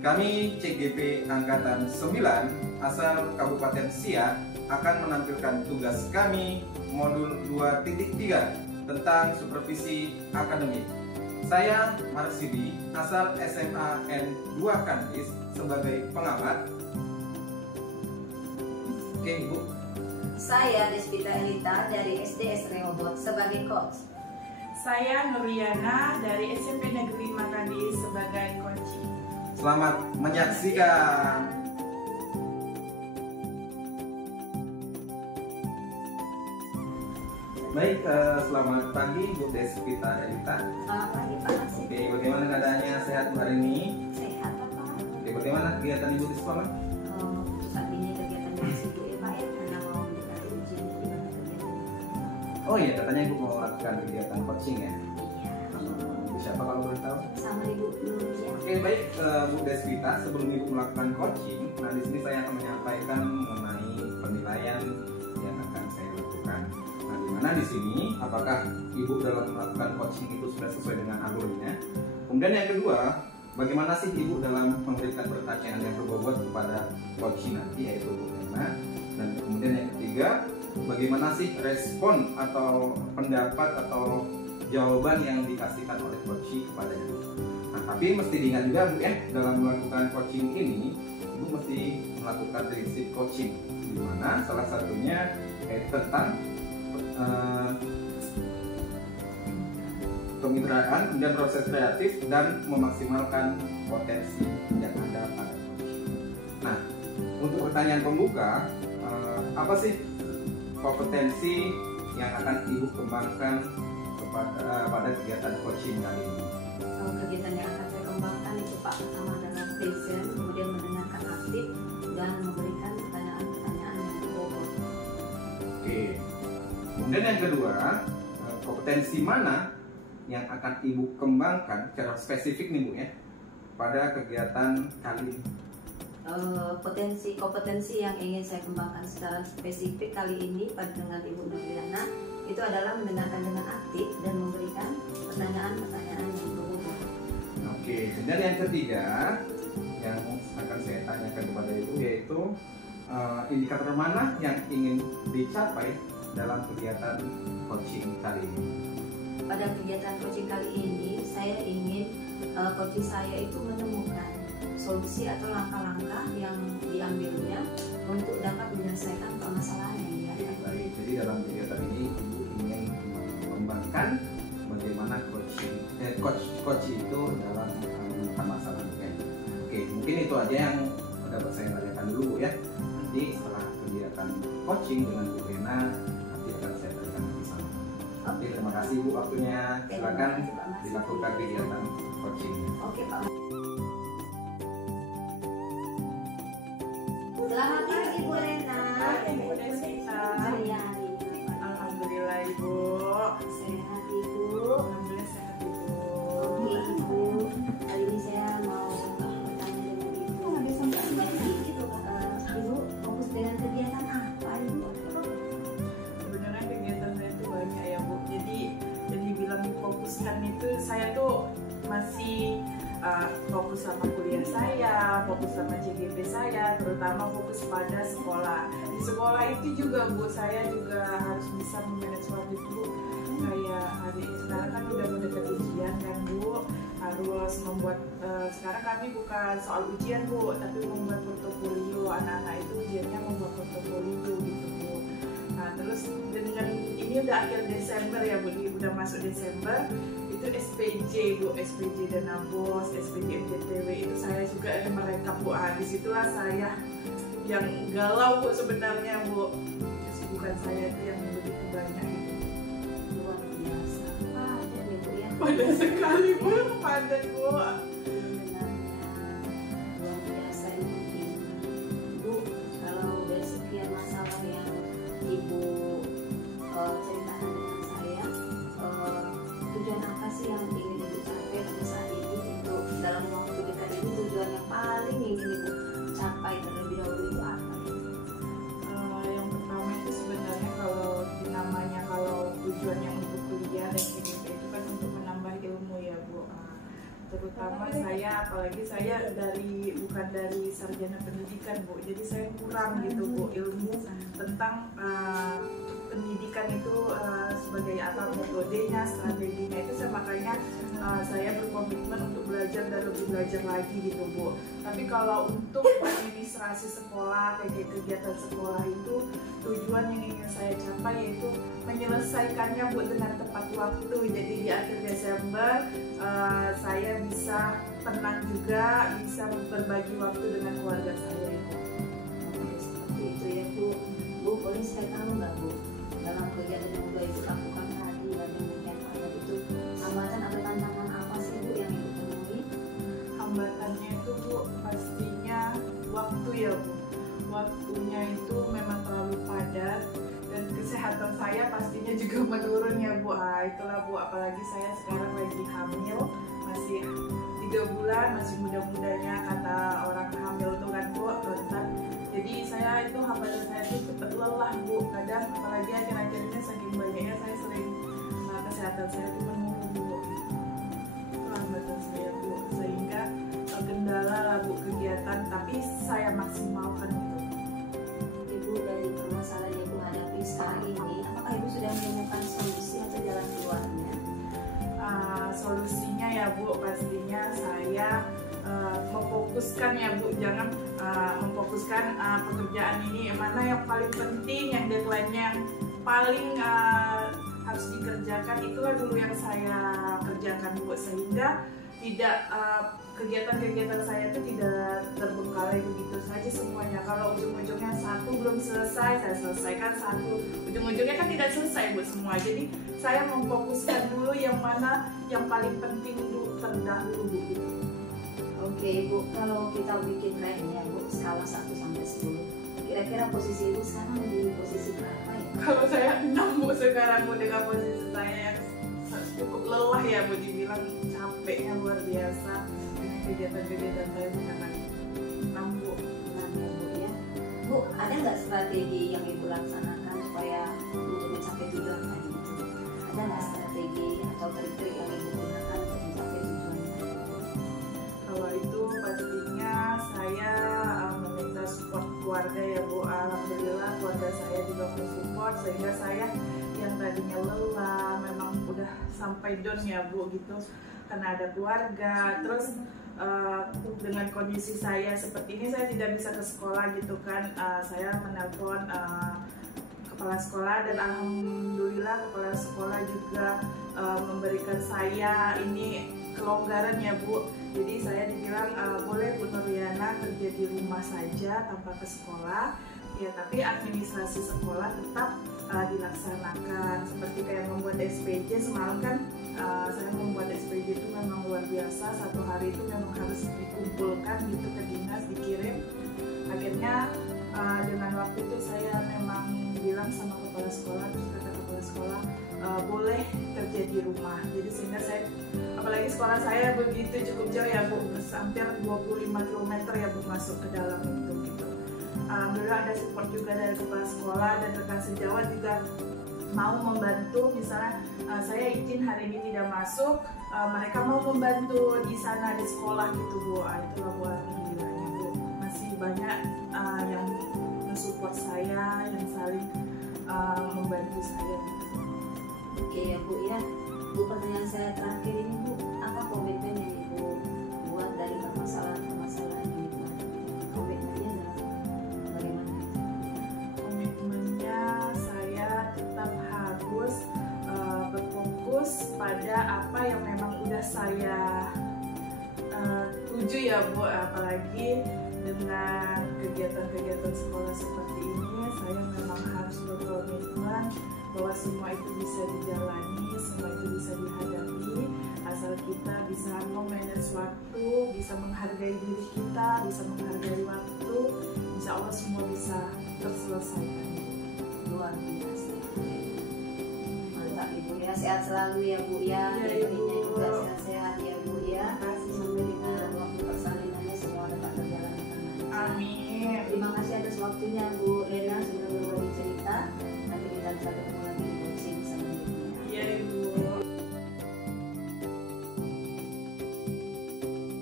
Kami CGP Angkatan 9 asal Kabupaten Siak akan menampilkan tugas kami modul 2.3 tentang supervisi akademik. Saya Marsidi asal SMA N2 Kandis sebagai pengamat. Oke, Ibu. Saya Desvita Elita dari SDS Rehobot sebagai coach. Saya Nuriana dari SMP Negeri Makandis sebagai coach. Selamat menyaksikan. Baik, selamat pagi Bu Desvita Elita. Selamat pagi Pak Marsidi. Oke, bagaimana keadaannya, sehat hari ini? Sehat Pak. Oke, bagaimana kegiatan Ibu di sekolah? Saat ini kegiatan yang sibuk ya Pak ya, karena mau mendekati ujian. Gimana kegiatan? Oh iya, katanya Ibu mau melakukan kegiatan coaching ya? Iya. Siapa kalau boleh tahu? Sama Ibu Nuriana. Oke, baik Bu Desvita, sebelum Ibu melakukan coaching, nah di sini saya akan menyampaikan mengenai penilaian yang akan saya lakukan. Nah, di mana di sini apakah Ibu dalam melakukan coaching itu sudah sesuai dengan alurnya? Kemudian yang kedua, bagaimana sih Ibu dalam memberikan pertanyaan yang berbobot kepada coaching nanti, yaitu Bu Nena? Dan kemudian yang ketiga, bagaimana sih respon atau pendapat atau jawaban yang dikasihkan oleh coaching kepada Ibu? Nah, tapi mesti diingat juga Bu ya, dalam melakukan coaching ini Ibu mesti melakukan prinsip coaching, di mana salah satunya tentang kemitraan dan proses kreatif dan memaksimalkan potensi yang ada pada coaching. Nah, untuk pertanyaan pembuka, apa sih kompetensi yang akan Ibu kembangkan pada kegiatan coaching kali ini? Kegiatan yang akan saya kembangkan itu Pak, pertama adalah present, kemudian mendengarkan aktif dan memberikan pertanyaan-pertanyaan yang berbobot. Oke. Kemudian yang kedua, kompetensi mana yang akan Ibu kembangkan secara spesifik nih Bu ya pada kegiatan kali ini? Kompetensi yang ingin saya kembangkan secara spesifik kali ini pada dengan Ibu Nuriana itu adalah mendengarkan dengan aktif dan memberikan pertanyaan-pertanyaan yang berbobot. Oke, dan yang ketiga yang akan saya tanyakan kepada Ibu yaitu indikator mana yang ingin dicapai dalam kegiatan coaching kali ini? Pada kegiatan coaching kali ini, saya ingin coaching saya itu menemukan solusi atau langkah-langkah yang diambilnya untuk dapat menyelesaikan permasalahan yang dihadapi. Baik, jadi dalam kegiatan ini Ibu ingin mengembangkan bagaimana coach itu dalam menemukan masalah. Oke, mungkin itu aja yang dapat saya tanyakan dulu Bu ya. Nanti setelah kegiatan coaching dengan Bu Rena nanti akan saya tanyakan lagi sama. Oke, terima kasih Bu waktunya. Silakan dilakukan kegiatan coaching. Oke Pak. Selamat pagi Bu Rena. Ibu Desvita. Hari hari ini. Alhamdulillah Ibu. Sehat Ibu. Alhamdulillah sehat Ibu. Oke Ibu. Hari ini saya mau bertanya dengan Ibu. Ibu fokus dengan kegiatan apa Ibu? Sebenarnya kegiatan saya itu banyak ya Bu. Jadi bilang difokuskan itu saya tuh masih fokus sama kuliah saya, fokus sama CGP saya, terutama fokus pada sekolah. Di sekolah itu juga Bu, saya juga harus bisa memanage waktu Bu. Kayak hari ini sekarang kan udah mendekat ujian kan Bu, harus membuat sekarang kami bukan soal ujian Bu, tapi membuat portofolio. Anak-anak itu ujiannya membuat portofolio gitu Bu. Nah terus dengan ini udah akhir Desember ya Bu, udah masuk Desember. Itu SPJ Bu, SPJ Dana Bos, SPJ MTTW itu saya juga merekap Bu. Disitulah saya yang galau Bu sebenarnya Bu. Kesibukan saya itu yang begitu banyak itu. Luar biasa. Padat ya Bu ya. Padat sekali Bu, padat Bu. Sebenarnya luar biasa ini Bu. Kalau dari sekian masalah yang Ibu ceritakan dengan saya, tujuan apa sih yang ingin Ibu capai pada saat ini untuk dalam waktu dekat ini, tujuan yang paling ingin Ibu capai terlebih dahulu itu apa? Yang pertama itu sebenarnya kalau tujuannya untuk kuliah dan CGP itu kan untuk menambah ilmu ya Bu. Terutama saya apalagi saya bukan dari sarjana pendidikan Bu, jadi saya kurang gitu Bu ilmu tentang pendidikan itu sebagai apa metodenya, strateginya itu makanya saya berkomitmen untuk belajar dan lebih belajar lagi gitu Bu. Tapi kalau untuk administrasi sekolah, kayak kegiatan sekolah itu tujuan yang ingin saya capai yaitu menyelesaikannya Bu dengan tepat waktu. Jadi di akhir Desember saya bisa tenang juga, bisa berbagi waktu dengan keluarga saya Ibu. Seperti itu ya Bu. Bu, boleh saya tahu nggak Bu, dalam kegiatan yang udah Ibu lakukan tadi dan demikian padat itu hambatan atau tantangan apa sih Bu yang Ibu temui? Hambatannya itu Bu pastinya waktu ya Bu. Waktunya itu memang terlalu padat dan kesehatan saya pastinya juga menurun ya Bu. Itulah Bu, apalagi saya sekarang lagi hamil, masih 3 bulan, masih muda-mudanya kata orang hamil tuh kan Bu, rentan. Jadi saya itu hambatan saya itu cepat lelah Bu. Kadang apalagi akhir-akhir ini saking banyaknya saya sering kesehatan saya itu menurun Bu. Itu hambatan saya Bu, sehingga kendala lah Bu kegiatan, tapi saya maksimalkan gitu. Ibu, dari permasalahan yang Ibu hadapi sekarang ini, apakah Ibu sudah menemukan solusi atau jalan keluarnya? Solusinya ya Bu, pastinya saya memfokuskan ya Bu, jangan memfokuskan pekerjaan ini mana yang paling penting, yang deadline-nya yang paling harus dikerjakan, itulah dulu yang saya kerjakan Bu, sehingga tidak kegiatan-kegiatan saya itu tidak terbengkalai begitu saja semuanya. Kalau ujung-ujungnya satu belum selesai, saya selesaikan satu, ujung-ujungnya kan tidak selesai Bu semua. Jadi saya memfokuskan dulu yang mana yang paling penting dulu terdahulu Bu gitu. Oke Bu, kalau kita bikin ranknya Bu, skala 1 sampai 10, kira-kira posisi Ibu sekarang di posisi berapa ya? Kalau saya 6 Bu sekarang Bu, dengan posisi saya yang cukup lelah ya Bu, dibilang capeknya luar biasa dengan kegiatan-kegiatan saya karena 6 Bu. Nah ya Bu ya. Bu, ada nggak strategi yang Ibu laksanakan supaya untuk mencapai tujuan tadi itu? Ada nggak strategi atau trik-trik yang Ibu gunakan untuk mencapai tujuan itu? Kalau itu pastinya saya meminta support keluarga ya Bu. Alhamdulillah keluarga saya juga support, sehingga saya yang tadinya lelah memang udah sampai down ya Bu gitu, karena ada keluarga. Terus dengan kondisi saya seperti ini, saya tidak bisa ke sekolah gitu kan. Saya menelpon kepala sekolah dan alhamdulillah kepala sekolah juga memberikan saya ini kelonggaran ya Bu. Jadi saya dibilang boleh Bu Nuriana kerja di rumah saja tanpa ke sekolah ya, tapi administrasi sekolah tetap dilaksanakan, seperti kayak membuat SPJ. Semalam kan saya membuat SPJ itu memang luar biasa, satu hari itu memang harus dikumpulkan gitu ke dinas, dikirim. Akhirnya dengan waktu itu saya memang bilang sama kepala sekolah, terus kata kepala sekolah boleh kerja di rumah. Jadi sehingga saya, apalagi sekolah saya begitu cukup jauh ya Bu, hampir 25 km ya Bu masuk ke dalam itu gitu. Alhamdulillah ada support juga dari kepala sekolah dan rekan sejawat juga mau membantu. Misalnya saya izin hari ini tidak masuk, mereka mau membantu di sana di sekolah gitu Bu. Itulah Bu, alhamdulillahnya Bu, masih banyak yang mensupport saya, yang saling membantu saya gitu. Oke ya Bu ya. Bu, pertanyaan saya terakhir ini Bu, apa komitmen yang Ibu buat dari permasalahan-permasalahan yang Ibu hadapi? Komitmennya adalah bagaimana? Komitmennya saya tetap harus berfokus pada apa yang memang udah saya tuju ya Bu, apalagi dengan kegiatan-kegiatan sekolah seperti ini, saya memang harus berkomitmen bahwa semua itu bisa dijalani, semua itu bisa dihadapi, asal kita bisa memanage waktu, bisa menghargai diri kita, bisa menghargai waktu, insya Allah semua bisa terselesaikan. Luar biasa. Mantap Ibu ya, sehat selalu ya Bu ya. Ya, Ibunya Ibu. juga sehat-sehat ya Bu ya. Sampai dengan waktu persalinannya semua dapat berjalan dengan lancar. Amin. Terima kasih atas waktunya Bu Lena sudah berbagi cerita. Nanti kita bisa ketemu lagi di coaching selanjutnya. Iya Ibu.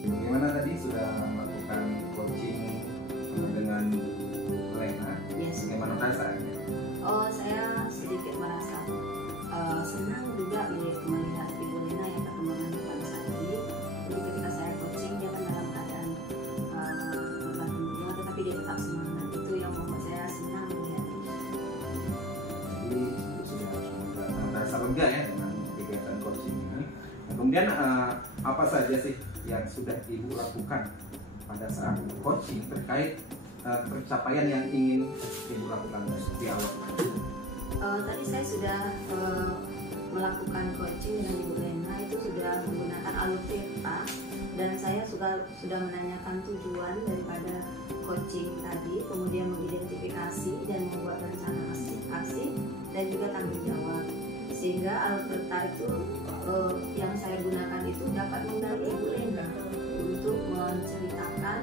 Gimana kemudian apa saja sih yang sudah Ibu lakukan pada saat coaching terkait pencapaian yang ingin Ibu lakukan di awal? Tadi saya sudah melakukan coaching dengan Ibu Lena, itu sudah menggunakan alur tirta, dan saya sudah menanyakan tujuan daripada coaching tadi, kemudian mengidentifikasi dan membuat rencana aksi dan juga tanggung jawab, sehingga alur tirta itu yang saya gunakan itu dapat membantu Ibu Lena untuk menceritakan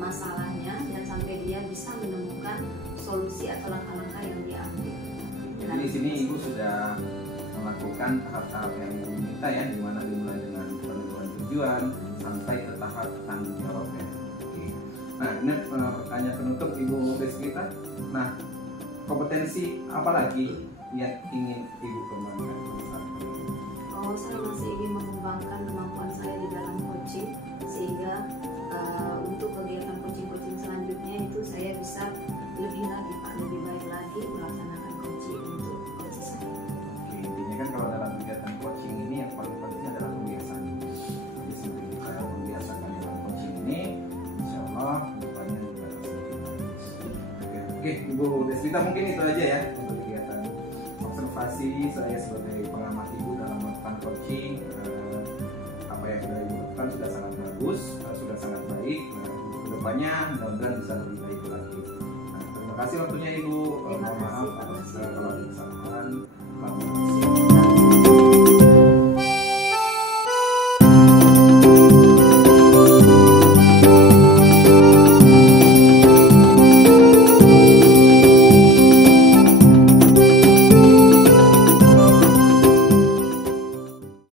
masalahnya dan sampai dia bisa menemukan solusi atau langkah-langkah yang diambil. Jadi di sini Ibu sudah melakukan tahap-tahap yang diminta ya, dimana dimulai dengan penentuan tujuan sampai ke tahap tanggung jawab ya. Oke. Nah ini pertanyaan penutup Ibu Deswita. Nah kompetensi apa lagi yang ingin Ibu kembangkan saat ini? Saya masih ingin mengembangkan kemampuan saya di dalam coaching, sehingga untuk kegiatan coaching selanjutnya itu saya bisa lebih baik lagi melaksanakan coaching untuk coaching saya. Oke, intinya kan kalau dalam kegiatan coaching ini yang paling penting adalah pembiasaan. Jadi sebelum kita membiasakan dalam coaching ini, insya Allah depannya juga semakin bagus. Oke, Ibu Deswita, mungkin itu aja ya untuk kegiatan observasi saya sebagai pengamat Ibu dalam melakukan coaching. Apa yang sudah Ibu lakukan sudah sangat bagus, sudah sangat baik. Nah, kedepannya mudah-mudahan bisa lebih baik lagi. Nah, terima kasih waktunya Ibu. Terima Mohon maaf kasih, Pak. kalau ada kesalahan.